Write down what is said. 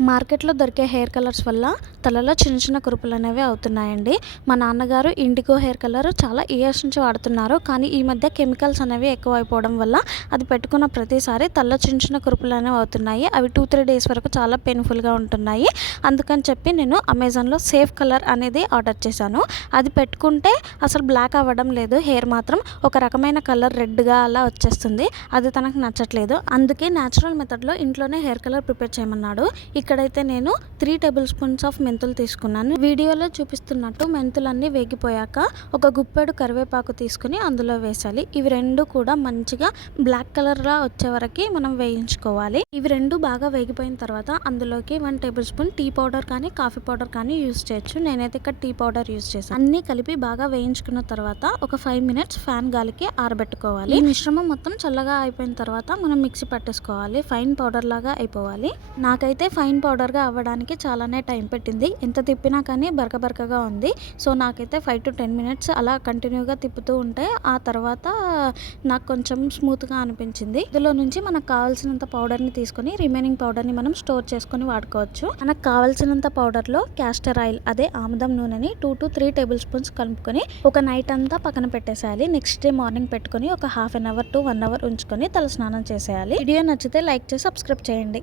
మార్కెట్లో దొరికే hair colours వల్ల తలలో చిన్న చిన్న కురుపులు అనేవి అవుతున్నాయండి. మా నాన్నగారు ఇండిగో హెయిర్ కలర్ చాలా ఇయర్స్ నుంచి వాడుతున్నారు. కానీ ఈ మధ్య కెమికల్స్ అనేవి ఎక్కువ అయిపోవడం వల్ల అది పెట్టుకున్న ప్రతిసారి తలలో చిన్న చిన్న కురుపులు అనేవి అవుతున్నాయి. అవి టూ త్రీ డేస్ వరకు చాలా పెయిన్ఫుల్గా ఉంటున్నాయి. అందుకని చెప్పి నేను అమెజాన్లో సేఫ్ కలర్ అనేది ఆర్డర్ చేశాను. అది పెట్టుకుంటే అసలు బ్లాక్ అవ్వడం లేదు. హెయిర్ మాత్రం ఒక రకమైన కలర్ రెడ్గా అలా వచ్చేస్తుంది. అది తనకు నచ్చట్లేదు. అందుకే న్యాచురల్ మెథడ్లో ఇంట్లోనే హెయిర్ కలర్ ప్రిపేర్ చేయమన్నాడు. ఇక్కడైతే నేను త్రీ టేబుల్ స్పూన్స్ ఆఫ్ మెంతులు తీసుకున్నాను. వీడియోలో చూపిస్తున్నట్టు మెంతులన్నీ వేగిపోయాక ఒక గుప్పెడు కరివేపాకు తీసుకుని అందులో వేసాలి. ఇవి రెండు కూడా మంచిగా బ్లాక్ కలర్లా వచ్చే వరకు మనం వేయించుకోవాలి. ఇవి రెండు బాగా వేగిపోయిన తర్వాత అందులోకి one table spoon tea powder కానీ కాఫీ పౌడర్ కానీ యూస్ చేయొచ్చు. నేనైతే ఇక్కడ టీ పౌడర్ యూస్ చేశాను. అన్ని కలిపి బాగా వేయించుకున్న తర్వాత ఒక ఫైవ్ మినిట్స్ ఫ్యాన్ గాలికి ఆరబెట్టుకోవాలి. ఈ మిశ్రమం మొత్తం చల్లగా అయిపోయిన తర్వాత మనం మిక్సీ పట్టేసుకోవాలి. ఫైన్ పౌడర్ లాగా అయిపోవాలి. నాకైతే ఫైన్ ఫైన్ పౌడర్గా అవ్వడానికి చాలానే టైం పెట్టింది. ఎంత తిప్పినా కానీ బరక బరకగా ఉంది. సో నాకైతే ఫైవ్ టు టెన్ మినిట్స్ అలా కంటిన్యూగా తిప్పుతూ ఉంటే ఆ తర్వాత నాకు కొంచెం స్మూత్గా అనిపించింది. ఇందులో నుంచి మనకు కావాల్సినంత పౌడర్ని తీసుకొని రిమైనింగ్ పౌడర్ని మనం స్టోర్ చేసుకొని వాడుకోవచ్చు. మనకు కావాల్సినంత పౌడర్లో క్యాస్టర్ ఆయిల్ అదే ఆముదం నూనెని two to three table spoons కలుపుకొని ఒక నైట్ అంతా పక్కన పెట్టేసేయాలి. నెక్స్ట్ డే మార్నింగ్ పెట్టుకొని ఒక half an hour to one hour ఉంచుకొని తల స్నానం చేసేయాలి. వీడియో నచ్చితే లైక్ చేసి సబ్స్క్రైబ్ చేయండి.